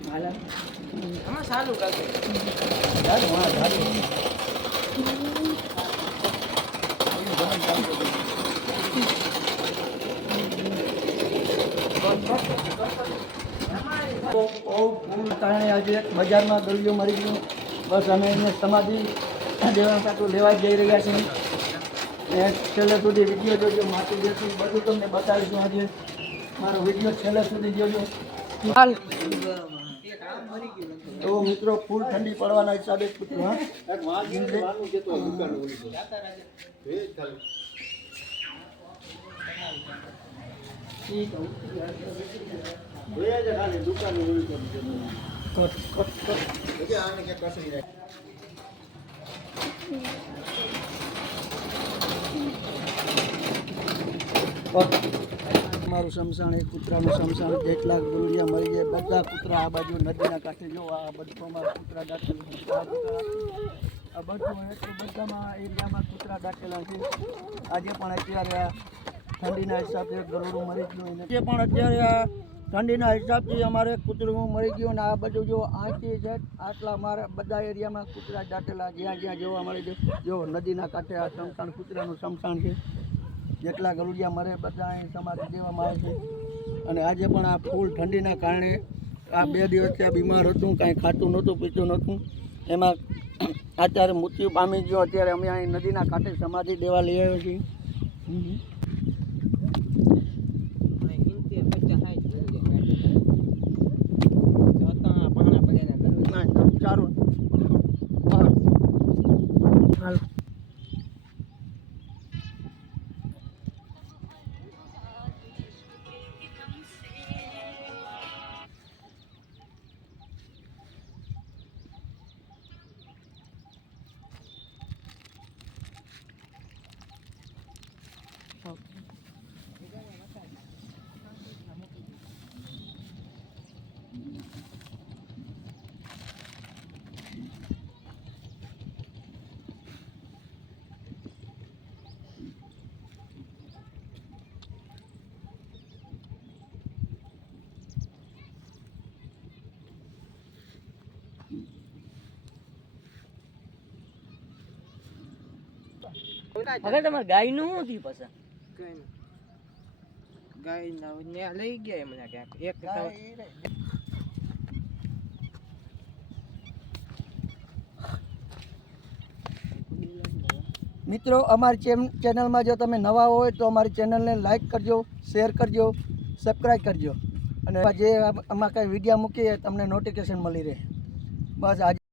હાલા આમાં સારું કાઢો ચાલ હા ચાલ ફૂલ તાણે આજે બજારમાં ગળીઓ મરી ગયું બસ અમે એને સમાધિ દેવા સાટું લેવા જઈ રહ્યા છીએ ને છેલ્લે સુધી વિડીયો જોજો માટી દેશું બધું તમને બતાવીશું આજે મારો વિડીયો છેલ્લે સુધી જોજો હાલ તો મિત્રો ફૂલ ઠંડી પડવાના હિસાબે પૂછ્યું હા મારું સમસાણ એક કૂતરાનું સમસાણ જેટલા ગુરુડિયા મળી જાય બધા કૂતરા આ બાજુ નદીના કાંઠે જો આ બધું અમારા કૂતરા દાખેલા છે આ બધું એટલું બધામાં એરિયામાં કૂતરા દાખેલા છે આજે પણ અત્યારે ઠંડીના હિસાબે ગરુડું મરી ગયું આજે પણ અત્યારે આ ઠંડીના હિસાબથી અમારે કૂતરું મરી ગયું અને આ બધું જો અહીંથી છે આટલા અમારા બધા એરિયામાં કૂતરા દાટેલા જ્યાં જ્યાં જોવા મળે છે જો નદીના કાંઠે આ સમસાણ કૂતરાનું સમસાણ છે જેટલા ગરુડિયા મરે બધા અહીં સમાધિ દેવામાં આવે છે અને આજે પણ આ ફૂલ ઠંડીના કારણે આ 2 દિવસથી આ બીમાર હતું કાંઈ ખાતું નહોતું પીતું નહોતું એમાં અત્યારે મૃત્યુ પામી ગયો અત્યારે અમે અહીં નદીના કાંઠે સમાધિ દેવા લઈ આવ્યો છીએ સારું હાલ અગર તમારે ગાય નું શું થયું પછી ગાય ને લઈ ગયા એમને ક્યાંક એક મિત્રો અમારી ચેનલમાં જો તમે નવા હોય તો અમારી ચેનલને લાઈક કરજો શેર કરજો સબસ્ક્રાઈબ કરજો અને જે આમાં કાંઈ વિડીયો મૂકીએ તમને નોટિફિકેશન મળી રહે બસ આજે